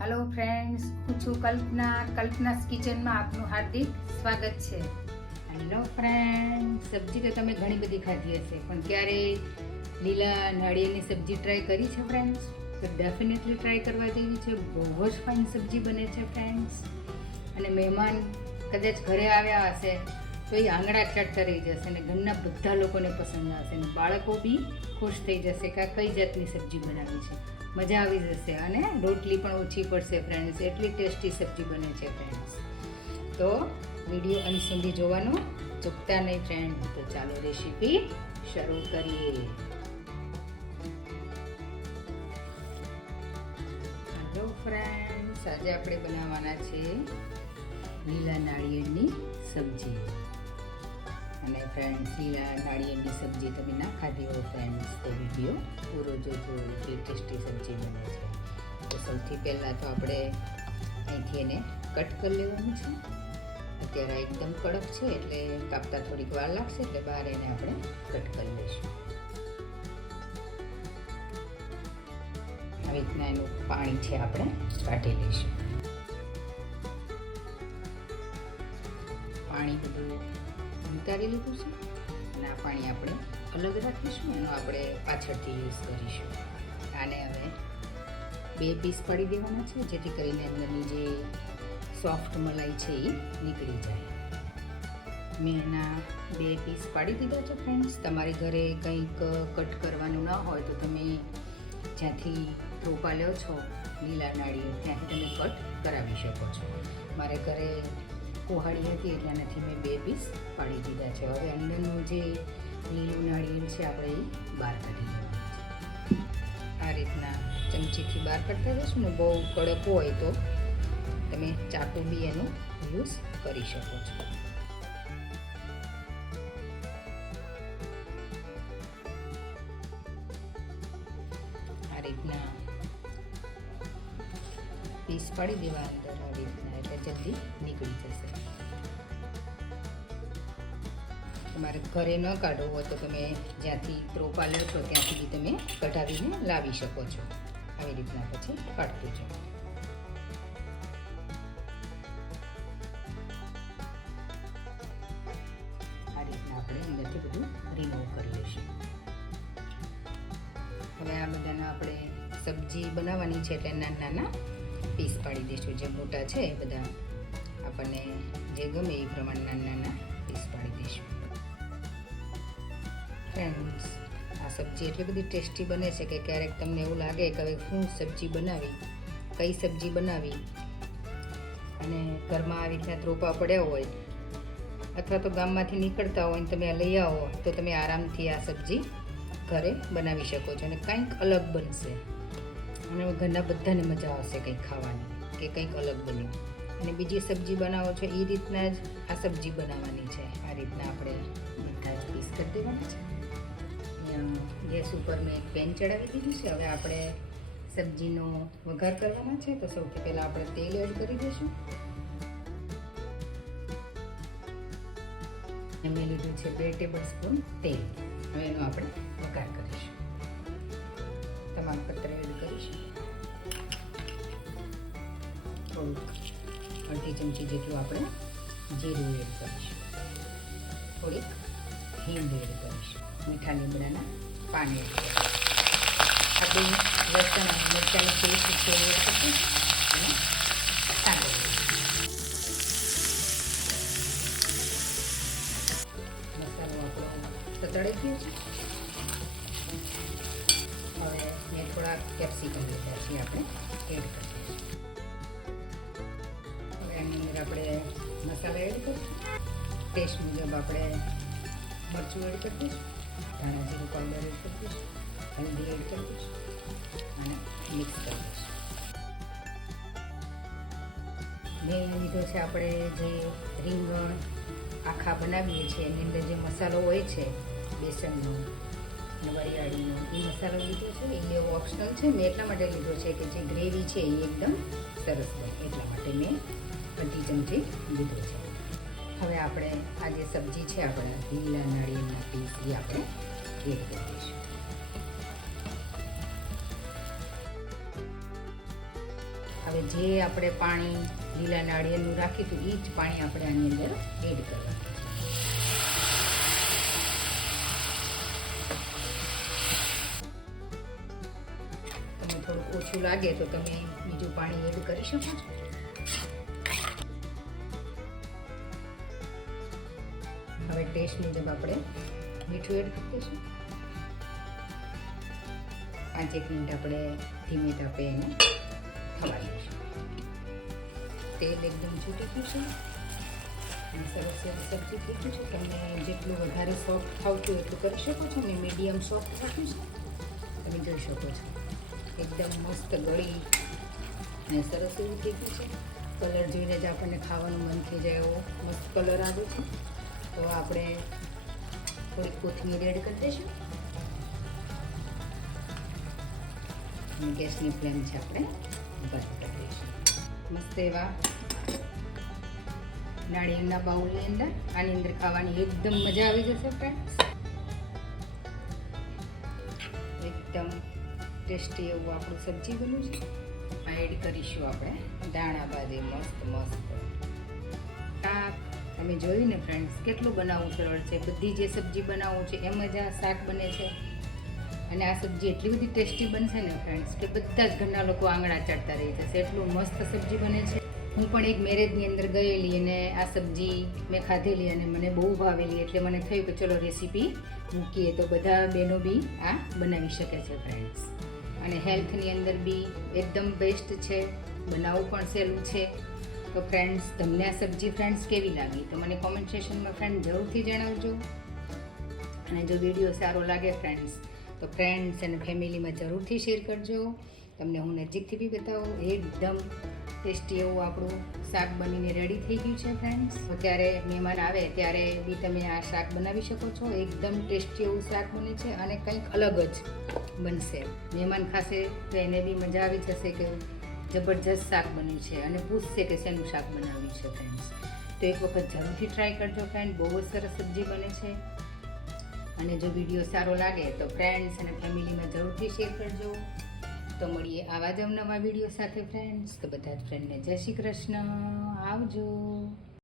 Hello friends, હું છું કલ્પનાસ કિચનમાં આપનું હાર્દિક સ્વાગત છે. હેલો ફ્રેન્ડ્સ, સબ્જી તો તમે ઘણી બધી ખાધી હશે, પણ ક્યારે લીલા નાળિયેરની સબ્જી ટ્રાય કરી છે ફ્રેન્ડ્સ? તો ડેફિનેટલી ટ્રાય કરવા જેવી છે. બહુ જ ફાઇન સબ્જી બને છે ફ્રેન્ડ્સ. અને મહેમાન કદાચ ઘરે આવ્યા હશે તો એ આંગળા ચાટતા રહી જશે અને ઘરના બધા લોકોને પસંદ આવશે અને બાળકો બી ખુશ થઈ જશે કે આ કઈ જાતની સબ્જી બનાવી છે. મજા આવી જશે અને રોટલી પણ ઓછી પડશે ફ્રેન્ડ્સ. એટલી ટેસ્ટી સબ્જી બને છે ફ્રેન્ડ્સ. તો વિડીયો અંત સુધી જોવાનું ચૂકતા નહીં ફ્રેન્ડ. તો ચાલો રેસીપી શરૂ કરીએ. હેલો ફ્રેન્ડ્સ, આજે આપણે બનાવવાના છે લીલા નાળિયેરની સબ્જી. અને ફ્રેન્ડ્સ, લીલા નાળિયેરની સબ્જી તમે ના ખાધી હોય ફ્રેન્ડ્સ તો વિડીયો પૂરો જોજો. એટલી ટેસ્ટી સબ્જી બને છે. તો સૌથી પહેલાં તો આપણે અહીંથી એને કટ કરી લેવાનું છે. અત્યારે એકદમ કડક છે એટલે કાપતા થોડીક વાર લાગશે, એટલે બહાર એને આપણે કટ કરી લઈશું. આવી રીતના એનું પાણી છે આપણે કાઢી લઈશું. પાણી બધું ઉતારી લીધું છે અને આ પાણી આપણે અલગ રાખીશું. એનો આપણે પાછળથી યુઝ કરીશું. આને હવે 2 પીસ પાડી દેવાના છે, જેથી કરીને અંદરની જે સોફ્ટ મલાઈ છે એ નીકળી જાય. મેં એના 2 પીસ પાડી દીધા છે ફ્રેન્ડ્સ. તમારી ઘરે કંઈક કટ કરવાનું ના હોય તો તમે જ્યાંથી રોપા લો છો લીલા નાળિયેર ત્યાંથી તમે કટ કરાવી શકો છો. મારે ઘરે કુહાડી હતી એટલે એનાથી મેં 2 પીસ પાડી દીધા છે. હવે અંદરનું જે લીલું નાળિયેર છે આપણે એ બહાર કાઢી લેવાનું છે. આ રીતના ચમચીથી બહાર કાઢતા જશું ને. બહુ કડક હોય તો તમે ચાકુ બી એનો યુઝ કરી શકો છો. આ રીતના પીસ પાડી દેવા અંદર આ રીતના, એટલે જલ્દી નીકળી જશે. તમારે ઘરે ન કાઢવું હોય તો તમે જ્યાંથી રોપા લો છો ત્યાંથી બી તમે કઢાવીને લાવી શકો છો. આવી રીતના પછી કાઢતું જાઓ. આ રીતના આપણે અંદરથી બધું રિમૂવ કરી લઈશું. હવે આ બધાના આપણે સબ્જી બનાવવાની છે એટલે નાના નાના પીસ પાડી દઈશું. જે મોટા છે એ બધા આપણને જે ગમે એ પ્રમાણે નાના નાના પીસ પાડી દઈશું. ફ્રેન્ડ્સ, આ સબ્જી એટલી બધી ટેસ્ટી બને છે કે ક્યારેક તમને એવું લાગે કે હવે શું સબ્જી બનાવી, કઈ સબ્જી બનાવી, અને ઘરમાં આવી રીતના ત્રોપા પડ્યા હોય અથવા તો ગામમાંથી નીકળતા હોય ને તમે લઈ આવો તો તમે આરામથી આ સબ્જી ઘરે બનાવી શકો છો અને કંઈક અલગ બનશે. અને ઘરના બધાને મજા આવશે કંઈક ખાવાની કે કંઈક અલગ બન્યું. અને બીજી સબ્જી બનાવો છો એ રીતના જ આ સબ્જી બનાવવાની છે. આ રીતના આપણે બધા જ પીસ કરી દેવાના છે. ગેસ ઉપર મેં એક પેન ચડાવી દીધું છે. હવે આપણે સબ્જીનો વઘાર કરવાનો છે. તો સૌથી પહેલાં આપણે તેલ એડ કરી દઈશું. મેં લીધું છે 2 ટેબલ સ્પૂન તેલ. હવે એનો આપણે વઘાર કરીશું. તમામ પત્ર એડ કરીશું. થોડુંક અડધી ચમચી જેટલું આપણે જીરું એડ કરીશું. થોડીક હિંગ એડ કરીશું. મીઠા લીમડાના પાણી એડ કરીશું. આપણે લસણ અને મરચાંની પેસ્ટ છે એડ કરીશું અને સાંતળી મસાલો આપણો સતળાઈ ગયો છે. હવે મેં થોડા કેપ્સિકમ લીધા છે, આપણે એડ કરીશું. હવે એની અંદર આપણે મસાલા એડ કરીશું. ટેસ્ટ મુજબ આપણે મરચું એડ કરી દઈશું. ધાણા જીરું પાવડર એડ કરી દઈશું. હલ્દી એડ કરી દઈશું અને મિક્સ કરી દઈશું. મેં લીધો છે આપણે જે રીંગણ આખા બનાવીએ છીએ એની અંદર જે મસાલો હોય છે બેસનનો અને વરિયાળીનો, એ મસાલો લીધો છે. એ ઓપ્શનલ છે. મેં એટલા માટે લીધો છે કે જે ગ્રેવી છે એ એકદમ સરસ બને, એટલા માટે મેં અડધી ચમચી લીધો છે. હવે આપણે આ જે સબ્જી છે આપણા લીલા નાળિયેરના પીસ એ આપણે એડ કરી દઈશું. હવે જે આપણે પાણી લીલા નાળિયેરનું રાખ્યું હતું એ જ પાણી આપણે આની અંદર એડ કરવાનું. તમને થોડું ઓછું લાગે તો તમે બીજું પાણી એડ કરી શકો છો. હવે ટેસ્ટ મુજબ આપણે મીઠું એડ કરી દઈશું. 5 મિનિટ આપણે ધીમે તાપે એને થવા દઈશું. તેલ એકદમ છૂટી ગયું છે અને સરસ સબ્જી થઈ ગયું છે. તમને જેટલું વધારે સોફ્ટ ખાવતું એટલું કરી શકો છો. મેં મીડિયમ સોફ્ટ રાખ્યું છે, તમે જોઈ શકો છો. એકદમ મસ્ત ગળી અને સરસ એવું થઈ ગયું છે. કલર જોઈને જ આપણને ખાવાનું મન થઈ જાય એવો મસ્ત કલર આવે છે. તો આપણે થોડીક કોથમીર એડ કરી દઈશું. ગેસની ફ્લેમ છે આપણે બંધ કરી દઈશું. મસ્ત એવા નાળિયેરના બાઉલની અંદર આની અંદર ખાવાની એકદમ મજા આવી જશે ફ્રેન્ડ્સ. એકદમ ટેસ્ટી એવું આપણું સબ્જી બન્યું છે. આ એડ કરીશું આપણે દાણા બાજે મસ્ત શાક. તમે જોયું ને ફ્રેન્ડ્સ કેટલું બનાવવું સરળ છે. બધી જે સબ્જી બનાવવું છે એમ જ આ શાક બને છે. અને આ સબ્જી એટલી બધી ટેસ્ટી બનશે ને ફ્રેન્ડ્સ કે બધા જ ઘરના લોકો આંગળા ચાટતા રહી જશે. એટલું મસ્ત સબ્જી બને છે. હું પણ એક મેરેજની અંદર ગયેલી અને આ સબ્જી મેં ખાધેલી અને મને બહુ ભાવેલી. એટલે મને થયું કે ચલો રેસીપી મૂકીએ તો બધા બહેનો બી આ બનાવી શકે છે ફ્રેન્ડ્સ. અને હેલ્થની અંદર બી એકદમ બેસ્ટ છે. બનાવવું પણ સહેલું છે. તો ફ્રેન્ડ્સ તમને આ સબ્જી ફ્રેન્ડ્સ કેવી લાગી તો મને કોમેન્ટ સેક્શનમાં ફ્રેન્ડ જરૂરથી જણાવજો. અને જો વિડીયો સારો લાગે ફ્રેન્ડ્સ તો ફ્રેન્ડ્સ અને ફેમિલીમાં જરૂરથી શેર કરજો. તમને હું નજીકથી બી બતાવું. એકદમ ટેસ્ટી એવું આપણું શાક બનીને રેડી થઈ ગયું છે ફ્રેન્ડ્સ. તો ત્યારે મહેમાન આવે ત્યારે બી તમે આ શાક બનાવી શકો છો. એકદમ ટેસ્ટી એવું શાક બને છે અને કંઈક અલગ જ બનશે. મહેમાન ખાશે તો એને બી મજા આવી જશે કે જબરજસ્ત શાક બન્યું છે અને પૂછશે કે શેનું શાક બનાવ્યું છે ફ્રેન્ડ્સ. તો એક વખત જરૂરથી ટ્રાય કરજો ફ્રેન્ડ. બહુ જ સરસ સબ્જી બને છે. અને જો વિડીયો સારો લાગે તો ફ્રેન્ડ્સ અને ફેમિલીમાં જરૂરથી શેર કરજો. તો મળીએ આવા જ નવા વિડીયો સાથે ફ્રેન્ડ્સ. તો બધા જ ફ્રેન્ડને જય શ્રી કૃષ્ણ. આવજો.